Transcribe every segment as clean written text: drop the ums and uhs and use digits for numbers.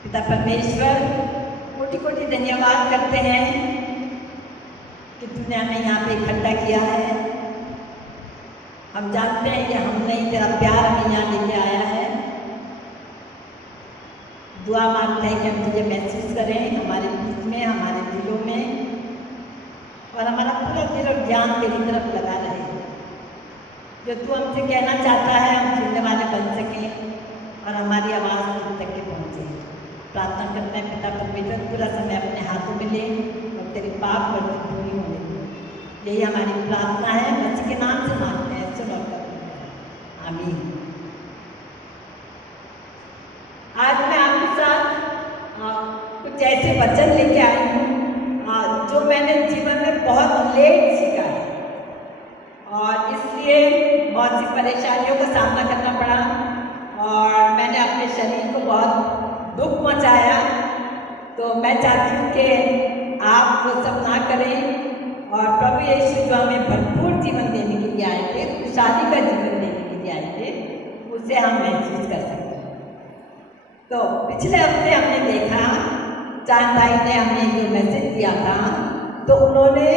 पिता परमेश्वर कोटि कोटि धन्यवाद करते हैं कि तूने हमें यहाँ पे इकट्ठा किया है। हम जानते हैं कि हम नहीं, तेरा प्यार हमें यहाँ लेके आया है। दुआ मांगते हैं कि हम तुझे महसूस करें हमारे बीच में, हमारे दिलों में, और हमारा पूरा दिल और ज्ञान तेरी तरफ लगा रहे। जो तू हमसे कहना चाहता है हम सुनने वाले बन सकें और हमारी आवाज़ तुम तक के पहुँचे। प्रार्थना करते हैं पिता परमेश्वर पूरा समय अपने हाथों में ले और तेरे पाप पर पूरी होने दे। यही हमारी प्रार्थना है, मसीह के नाम से मांगते हैं, सुन और कर। आमीन। आज मैं आपके साथ कुछ ऐसे वचन लेके आई हूँ जो मैंने जीवन में बहुत लेट सीखा है और इसलिए बहुत सी परेशानियों का सामना करना पड़ा और मैंने अपने शरीर को बहुत दुख पहुंचाया। तो मैं चाहती हूँ कि आप वो सब ना करें और प्रभु यीशु जो हमें भरपूर जीवन देने के लिए आए थे, खुशहाली का जीवन देने के लिए आए थे, उसे हम महसूस कर सकते हैं। तो पिछले हफ्ते हमने देखा चांद भाई ने हमें जो मैसेज दिया था, तो उन्होंने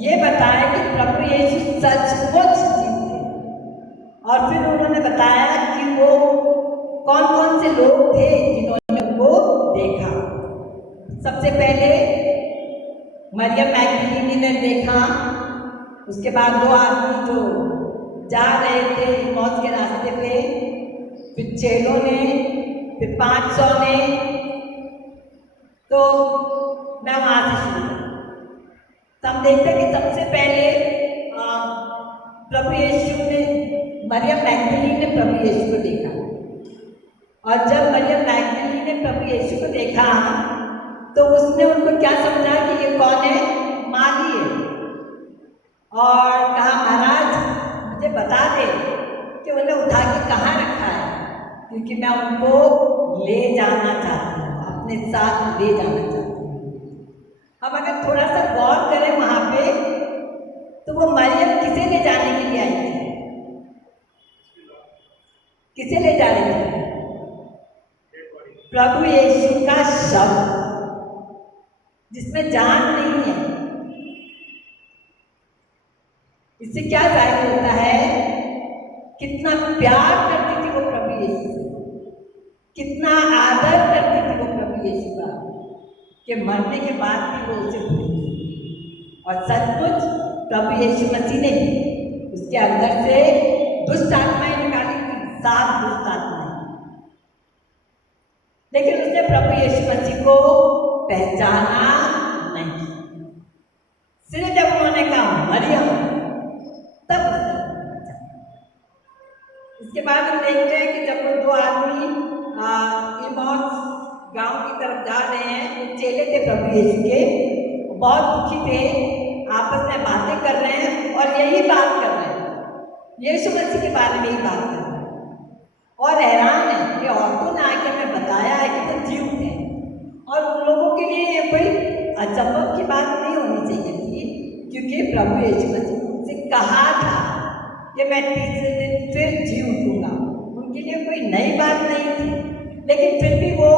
ये बताया कि प्रभु यीशु सचमुच जीव थे और फिर उन्होंने बताया कि वो कौन कौन से लोग थे जिन्होंने उनको देखा। सबसे पहले मरियम मैगदलीनी ने देखा, उसके बाद 2 आदमी जो जा रहे थे मौत के रास्ते पे, फिर चेलों ने, फिर 500 ने। तो मैं वहाँ से शुरू तो हम देखते हैं कि सबसे पहले प्रभु यीशु ने, मरियम मैगदलीनी ने प्रभु यीशु को देखा और जब मरियम मैगदलीनी ने प्रभु यीशु को देखा तो उसने उनको क्या समझा कि ये कौन है? माली है। और कहा महाराज मुझे बता दे कि उन्हें उठा के कहाँ रखा है, क्योंकि मैं उनको ले जाना चाहती हूँ, अपने साथ ले जाना चाहती हूँ। अब अगर थोड़ा सा गौर करें वहाँ पे, तो वो मरियम किसे ले जाने के लिए आई थी? किसे ले जा रही थी? प्रभु यीशु का शव जिसमें जान नहीं है। इससे क्या जाहिर होता है कितना प्यार करती थी वो प्रभु यीशु से, कितना आदर करती थी वो प्रभु यीशु का, कि मरने के बाद भी वो उसे भूली। और सचमुच प्रभु यीशु मसीह ने भी उसके अंदर से दुष्ट आत्माएं निकाली थी, 7 दुष्ट आत्माएं, लेकिन उसने प्रभु यीशु मसीह को पहचाना नहीं। सिर्फ जब उन्होंने कहा मरियम, तब उसने पहचाना। इसके बाद हम देखते हैं कि जब वो 2 आदमी इमौस गांव की तरफ जा रहे हैं, वो चेले थे प्रभु यीशु के, बहुत दुखी थे, आपस में बातें कर रहे हैं और यही बात कर रहे हैं, यीशु मसीह के बारे में ही बात कर रहे हैं और हैरान है कि औरतों ने आके हमें बताया है कि वो जीव थे और उन लोगों के लिए ये कोई अचंभव की बात नहीं होनी चाहिए थी, क्योंकि प्रभु यीशु मसीह ने उनसे कहा था कि मैं तीसरे दिन फिर जी उठूंगा। उनके लिए कोई नई बात नहीं थी, लेकिन फिर भी वो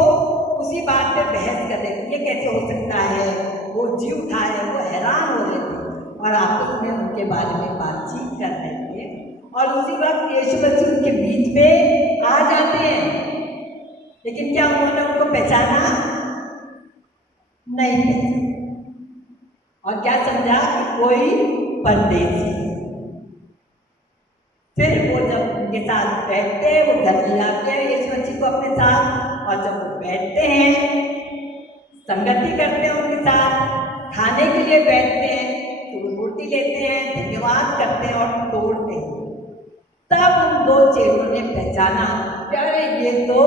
उसी बात पे बहस कर रहे थे, ये कैसे हो सकता है, वो जी उठा है। वो हैरान हो रहे थे और आपस में उनके बारे में बातचीत कर रहे थे और उसी वक्त यीशु मसीह उनके बीच में आ जाते हैं। लेकिन क्या उन्होंने उनको पहचाना? नहीं पहचाना। और क्या समझा कि कोई परदेसी है। फिर वो जब उनके साथ बैठते हैं, वो घर ले जाते हैं यीशु मसीह को अपने साथ, और जब वो बैठते हैं, संगति करते हैं उनके साथ, खाने के लिए बैठते हैं, तो वो रोटी लेते हैं, धन्यवाद करते हैं और तोड़ते हैं। तब उन 2 चेलों ने पहचाना कि अरे ये तो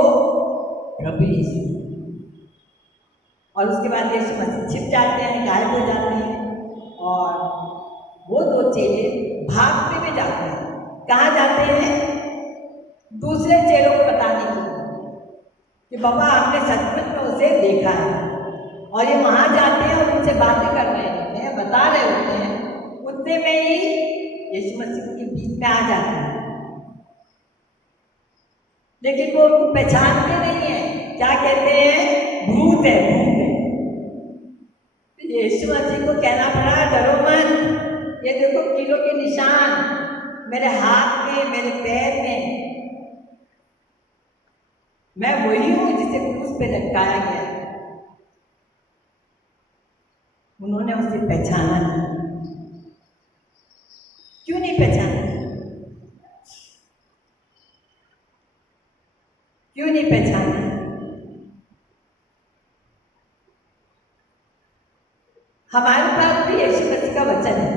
प्रभु यीशु। और उसके बाद यीशु मसीह छिप जाते हैं, गायब हो जाते हैं और वो 2 चेले भागते हुए जाते हैं। कहाँ जाते हैं? दूसरे चेलों को बताने के लिए कि बाबा हमने सचमुच में उसे देखा है। और ये वहाँ जाते हैं और उनसे बातें कर रहे होते हैं, बता रहे होते हैं, उतने में ही यीशु मसीह के बीच में आ जाते हैं, लेकिन वो उनको पहचानते नहीं है। क्या कहते हैं, भूत है, भूत है। यीशु मसीह को कहना पड़ा डरो मत, ये देखो कीलों के निशान मेरे हाथ में, मेरे पैर में, मैं वही हूं जिसे क्रूस पे लटकाया गया। उन्होंने उसे पहचाना नहीं। क्यों नहीं पहचाना? क्यों नहीं पहचाना? हमारे पास भी यीशु मसीह का वचन है।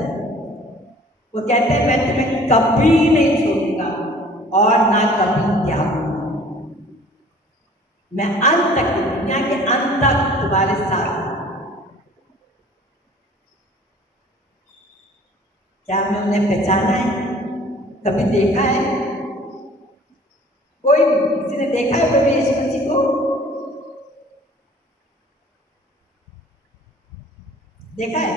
वो कहते हैं मैं तुम्हें कभी नहीं छोड़ूंगा और ना कभी त्यागूंगा, मैं अंत तक, दुनिया के अंत तक तुम्हारे साथ। क्या हमने पहचाना है? कभी देखा है? कोई किसी ने देखा है प्रभु यीशु मसीह को? देखा है?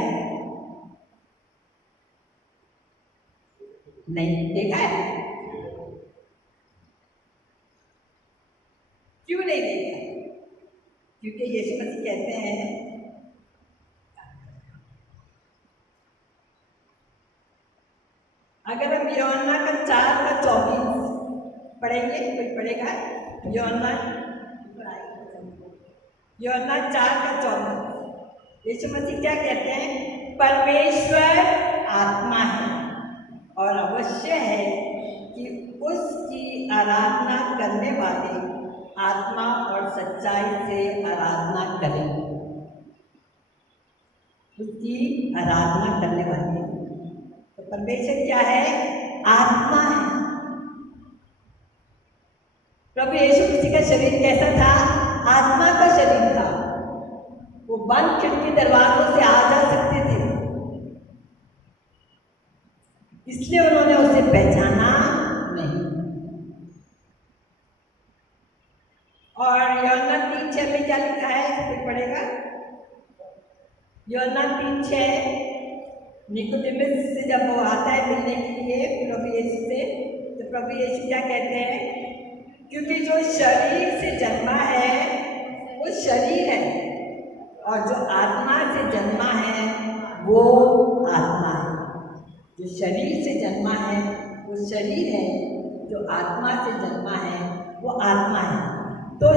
नहीं देखा है। क्यों नहीं देखा? क्योंकि यीशु मसीह कहते हैं, अगर हम यूहन्ना का 4:24 पढ़ेंगे, कोई पढ़ेगा? यूहन्ना 4:24 यीशु मसीह क्या कहते हैं? परमेश्वर आत्मा है और अवश्य है कि उसकी आराधना करने वाले आत्मा और सच्चाई से आराधना करें। उसकी आराधना करने वाले, तो परमेश्वर क्या है? आत्मा है। प्रभु यीशु मसीह का शरीर कैसा था? आत्मा का शरीर था। वो बंद खिड़की दरवाजों से आ जा सकते थे, इसलिए उन्होंने उसे पहचाना नहीं। और यूहन्ना 3:6 में क्या लिखा है? कोई पढ़ेगा? यूहन्ना 3:6, निकोदेमुस से जब वो आता है मिलने के लिए प्रभु यीशु से, तो प्रभु यीशु क्या कहते हैं? क्योंकि जो शरीर से जन्मा है वो शरीर है, और जो आत्मा से जन्मा है वो आत्मा है। जो शरीर से जन्मा है वो शरीर है, जो आत्मा से जन्मा है वो आत्मा है। तो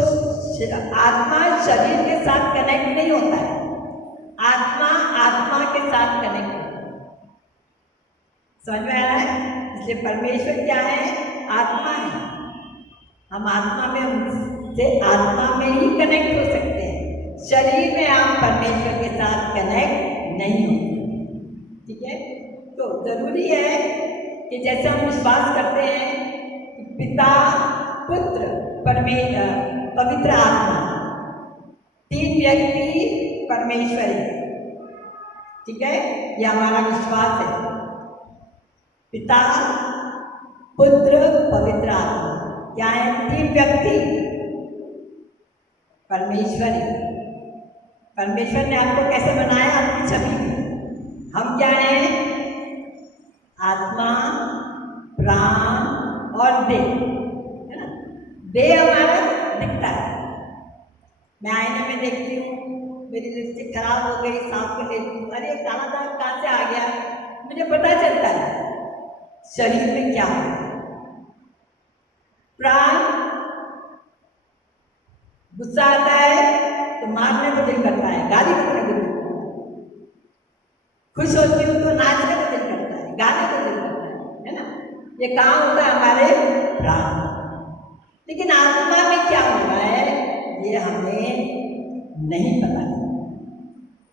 आत्मा शरीर के साथ कनेक्ट नहीं होता है, आत्मा आत्मा के साथ कनेक्ट होता है। समझ में आ रहा है? इसलिए परमेश्वर क्या है? आत्मा है। हम आत्मा में, हमसे आत्मा में ही कनेक्ट हो सकते हैं, शरीर में आप परमेश्वर के साथ कनेक्ट नहीं होते। ठीक है? तो जरूरी है कि जैसे हम विश्वास करते हैं कि पिता, पुत्र, पवित्र आत्मा, 3 व्यक्ति परमेश्वर है। ठीक है? यह हमारा विश्वास है। पिता, पुत्र, पवित्र आत्मा क्या है? 3 व्यक्ति परमेश्वर है। परमेश्वर ने आपको कैसे बनाया? अपनी छवि में। हम क्या हैं? आत्मा, प्राण और देह, है ना? देह हमारा दिखता है। मैं आईने में देखती हूँ, मेरी लिपस्टिक खराब हो गई, साफ कर लेती हूँ, अरे काला दाग कहाँ से आ गया? मुझे पता चलता है शरीर में क्या है। प्राण, गुस्सा आता है तो मारने को दिल करता है, गाली देने को दिल करता है। खुश होती हूँ तो नाचने को दिल करता है, गाने को दिल करता है ना? ये कहाँ होता है? हमारे प्राण। लेकिन आत्मा में क्या हो रहा है ये हमें नहीं पता।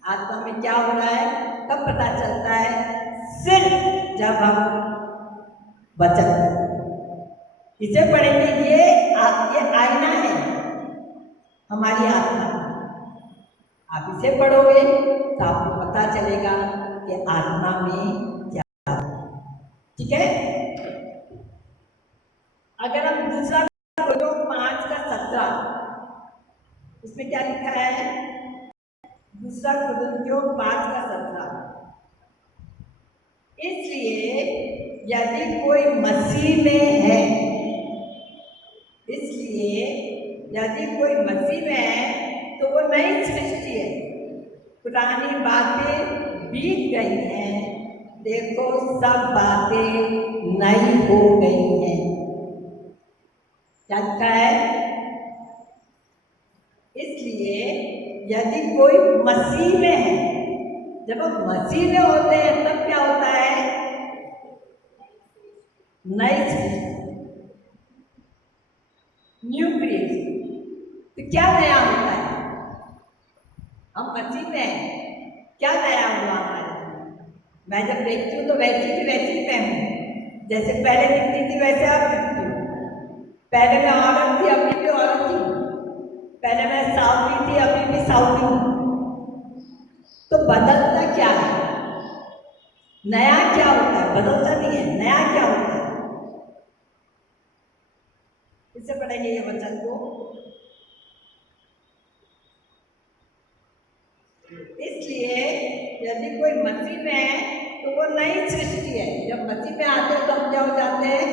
आत्मा में क्या हो रहा है कब पता चलता है? सिर्फ जब हम वचन इसे पढ़ेंगे। ये आईना है हमारी आत्मा। आप इसे पढ़ोगे तो आपको पता चलेगा कि आत्मा में क्या है। ठीक है? अगर हम दूसरा 5:17 उसमें क्या लिखा है? दूसरा कुरिन्थियों 5:17, इसलिए यदि कोई मसीह में है, इसलिए यदि कोई मसीह में है तो वो नई सृष्टि है, पुरानी बातें बीत गई हैं, देखो सब बातें नई हो गई हैं। क्या लिखा है? इसलिए यदि कोई मसीह में है, जब हम मसीह में होते हैं तब क्या होता है? नई सृष्टि, न्यू क्रिएशन। तो क्या नया होता है? हम मसीह में हैं, क्या नया हुआ हमारे? मैं जब देखती हूँ तो वैसी की वैसी मैं हूँ, जैसे पहले दिखती थी वैसे अब दिखती हूँ। पहले मैं औरत थी, अभी भी औरत हूँ। पहले मैं सावली थी, अभी भी सावली हूँ। तो बदलता क्या है? नया क्या होता है? बदलता नहीं है, नया क्या होता है? इससे पढ़ेंगे ये वचन को। इसलिए यदि कोई मसीह में है तो वो नई सृष्टि है। जब मसीह में आते हैं तो हम क्या हो जाते हैं?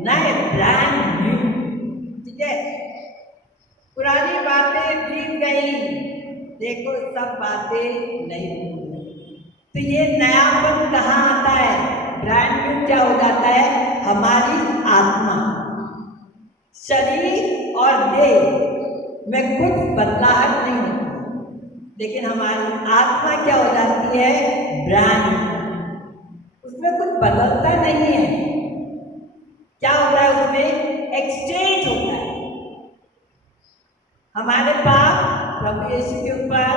नए, ब्रांड न्यू। ठीक है, पुरानी बातें बीत गई, देखो सब बातें नई हो गई। तो ये नयापन कहाँ आता है? ब्रांड न्यू क्या हो जाता है? हमारी आत्मा, शरीर और देह में कुछ बदलाव नहीं होती, लेकिन हमारी आत्मा क्या हो जाती है? ब्रांड, उसमें कुछ बदलता नहीं है। क्या होता है उसमें? एक्सचेंज होता है। हमारे पाप प्रभु यीशु के ऊपर,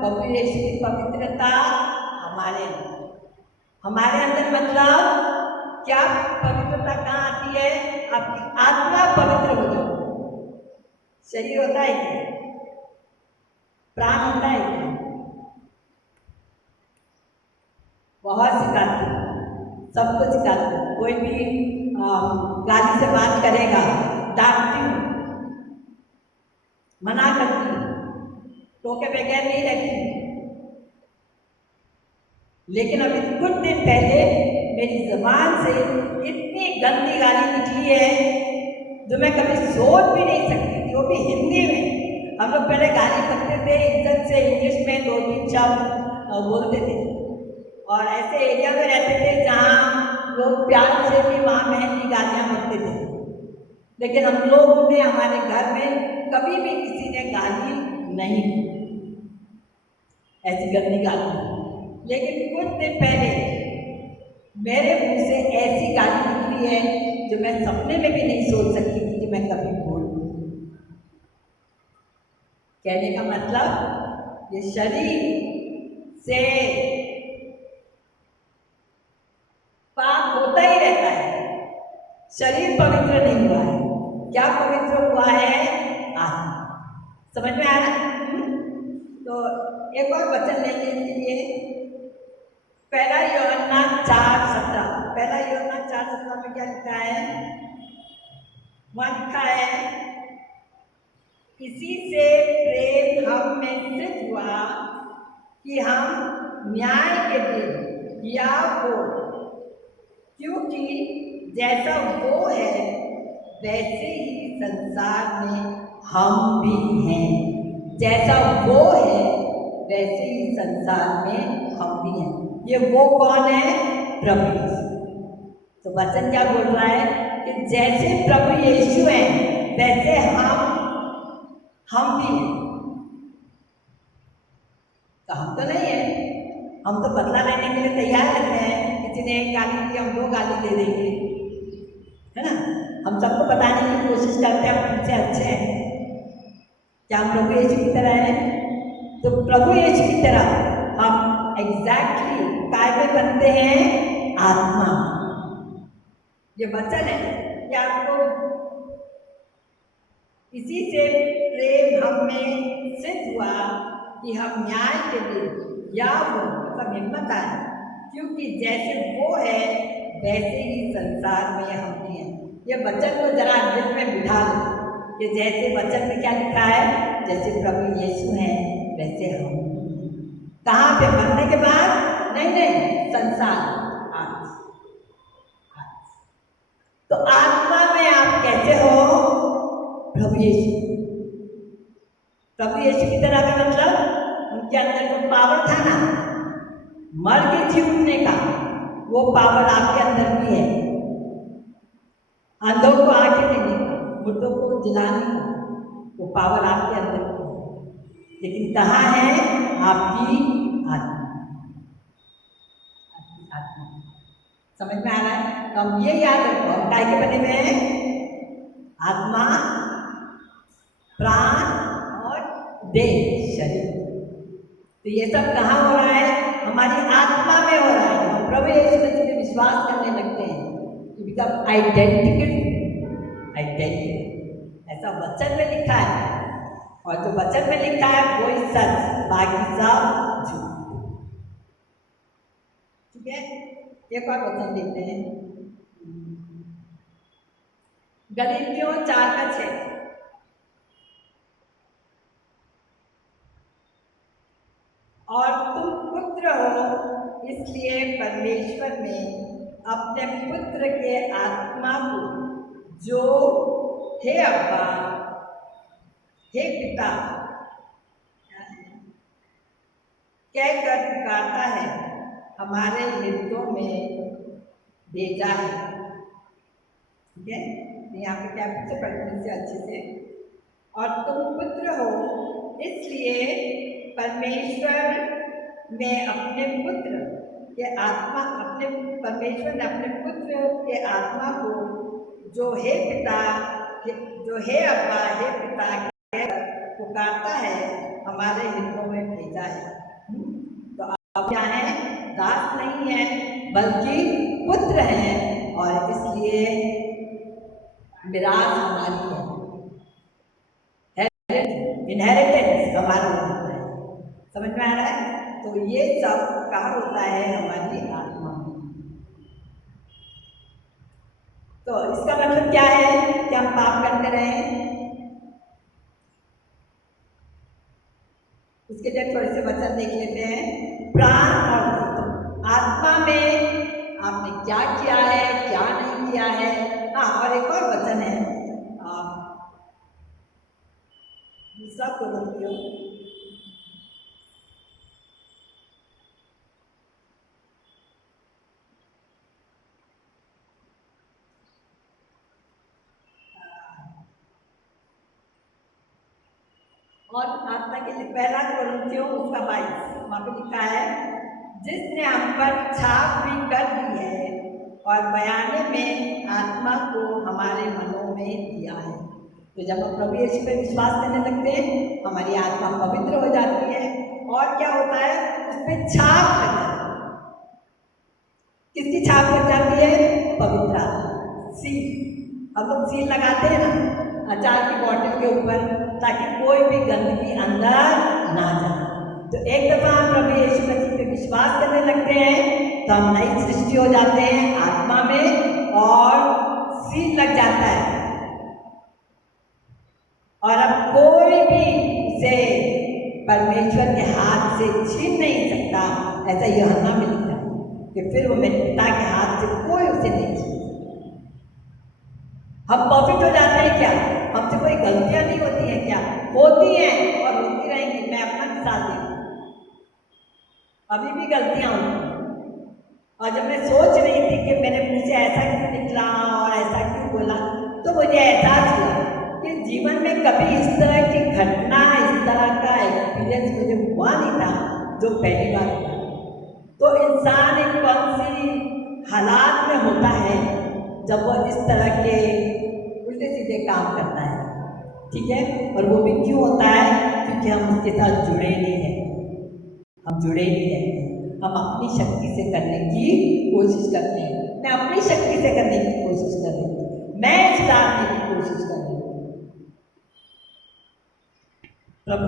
प्रभु यीशु की पवित्रता हमारे अंदर मतलब क्या? पवित्रता कहाँ आती है? आपकी आत्मा पवित्र हो जाए। शरीर होता है क्या? प्राण होता है क्या? बहुत सिखाती, सबको सिखाती। कोई भी गाली से बात करेगा, डांटती हूँ, मना करती हूँ, टोके बगैर नहीं रहती। लेकिन अभी कुछ दिन पहले मेरी जबान से इतनी गंदी गाली निकली है जो मैं कभी सोच भी नहीं सकती थी, वो भी हिंदी में। हम लोग पहले गाली करते थे इज्जत से, इंग्लिश में 2-3 शब्द बोलते थे, और ऐसे एरिया में रहते थे जहाँ लोग प्यार से भी माँ बहन की गालियाँ बोलते थे। लेकिन हम लोग ने, हमारे घर में कभी भी किसी ने गाली नहीं दी, ऐसी गंदी गाली। लेकिन कुछ दिन पहले मेरे मुंह से ऐसी गाली निकली है जो मैं सपने में भी नहीं सोच सकती थी कि मैं कभी बोलूं। कहने का मतलब ये शरीर से पाप होता ही रहता है, शरीर पवित्र नहीं हुआ है। क्या पवित्र हुआ है? आत्मा। समझ में आ रहा? तो एक और वचन लेंगे इसके लिए। पहला यूहन्ना 4:17। पहला यूहन्ना 4:17 में क्या लिखा है? वहां लिखा है, इसी से प्रेम हम में सिद्ध हुआ कि हम न्याय के दिन या हो, क्योंकि जैसा वो है वैसे ही संसार में हम भी हैं। जैसा वो है वैसे ही संसार में हम भी हैं। ये वो कौन है? प्रभु यीशु। तो वचन क्या बोल रहा है कि जैसे प्रभु यीशु है वैसे हम भी हैं। तो हम तो नहीं है, हम तो बदला लेने के लिए तैयार रहते हैं। किसी ने एक गाली दी, हम 2 गाली दे देंगे, है ना? हम सबको बताने की कोशिश करते हैं हम उनसे अच्छे हैं। क्या हम प्रभु यीशु की तरह हैं? तो प्रभु यीशु की तरह हम एग्जैक्टली काय में बनते हैं? आत्मा। ये वचन है कि आपको इसी से प्रेम हम में सिद्ध हुआ कि हम न्याय के दिन या वो, मतलब हिम्मत आए, क्योंकि जैसे वो है वैसे ही संसार में हम भी हैं। ये वचन को जरा दिल में बिठा लो कि जैसे वचन में क्या लिखा है, जैसे प्रभु यीशु हैं वैसे हम। कहाँ पे? मरने के बाद? नहीं, संसार। तो आत्मा में आप कैसे हो? प्रभु यीशु। प्रभु यीशु की तरह का मतलब उनके अंदर जो पावर था ना मर के जी उठने का, वो पावर आपके अंदर भी है। अंधों को आंखें देने का, मुर्दों को जिलाने का, वो पावर आपके अंदर भी है। लेकिन कहाँ है आपकी आत्मा? आत्मा समझ में आ रहा है? तो हम ये याद रखो, हम काय के बने हुए हैं? आत्मा, प्राण और देह, शरीर। तो ये सब कहाँ हो रहा है? हमारी आत्मा में हो रहा है। हम प्रभु यीशु मसीह में विश्वास करने लगते हैं कि बिकम आइडेंटिकल, ऐसा वचन में लिखा है, और जो वचन में लिखा है वही सच, बाकी सब झूठ। ठीक है, एक और वचन देखते हैं, गलीतियों 4:6। और तुम पुत्र हो, इसलिए परमेश्वर में अपने पुत्र के आत्मा को, जो हे अब्बा, हे पिता कहकर पुकारता है, हमारे हृदयों में भेजा है। ठीक है, यहाँ पे क्या से पढ़ने से अच्छे से। और तुम पुत्र हो, इसलिए परमेश्वर में अपने पुत्र के आत्मा, परमेश्वर ने अपने पुत्र के आत्मा को, जो हे पिता, जो हे अब्बा, हे पिता पुकारता है, हमारे हृदयों में भेजा है। तो अब क्या है? दास नहीं है बल्कि पुत्र है, और इसलिए मिरास हमारी है, इनहेरिटेंस हमारा होता है। समझ में आ रहा है? तो ये सब कहाँ होता है? हमारी आत्मा में। तो इसका मतलब क्या है कि हम पाप करते रहें? उसके लिए थोड़े से वचन देख लेते हैं। प्राण और आत्मा में आपने क्या किया है, क्या नहीं किया है। हाँ, और एक और वचन है, दूसरा कोरिन्थियों 22 वहाँ पे लिखा है, जिसने हम पर छाप भी कर दी है और बयाने में आत्मा को हमारे मनों में दिया है। तो जब हम प्रभु यीशु पर विश्वास करने लगते हैं, हमारी आत्मा पवित्र हो जाती है, और क्या होता है? उस पर छाप लग जाती है। किसकी छाप लग जाती है? पवित्र आत्मा, सील। हम लोग सील लगाते हैं ना अचार की बॉटल के ऊपर, ताकि कोई भी गंदगी अंदर ना जाए। तो एक दफा हम प्रभु यीशु मसीह पे विश्वास करने लगते हैं, तो हम नई सृष्टि हो जाते हैं आत्मा में, और सील लग जाता है, और अब कोई भी उसे परमेश्वर के हाथ से छीन नहीं सकता। ऐसा यूहन्ना में लिखा है कि फिर वो मेरे पिता के हाथ से कोई उसे नहीं छीन सकता। हम परफेक्ट हो जाते हैं क्या? हमसे कोई गलतियां नहीं होती हैं क्या? होती हैं, और होती रहेंगी। मैं अपना मिसाल दूँ, अभी भी गलतियां होती हैं, और जब मैं सोच रही थी कि मेरे मुँह से ऐसा क्यों निकला और ऐसा क्यों बोला, तो मुझे एहसास हुआ कि जीवन में कभी इस तरह की घटना, इस तरह का एक्सपीरियंस मुझे हुआ नहीं था जो पहली बार हुआ। तो इंसान एक कौन सी हालात में होता है जब वो इस तरह के उल्टे सीधे काम करता है। ठीक है, और वो भी क्यों होता है? क्योंकि हम उसके साथ जुड़े नहीं हैं, हम जुड़े नहीं रहते, हम अपनी शक्ति से करने की कोशिश करते हैं। मैं अपनी शक्ति से करने की कोशिश कर रही हूँ, मैं सुधारने की कोशिश कर रही हूँ,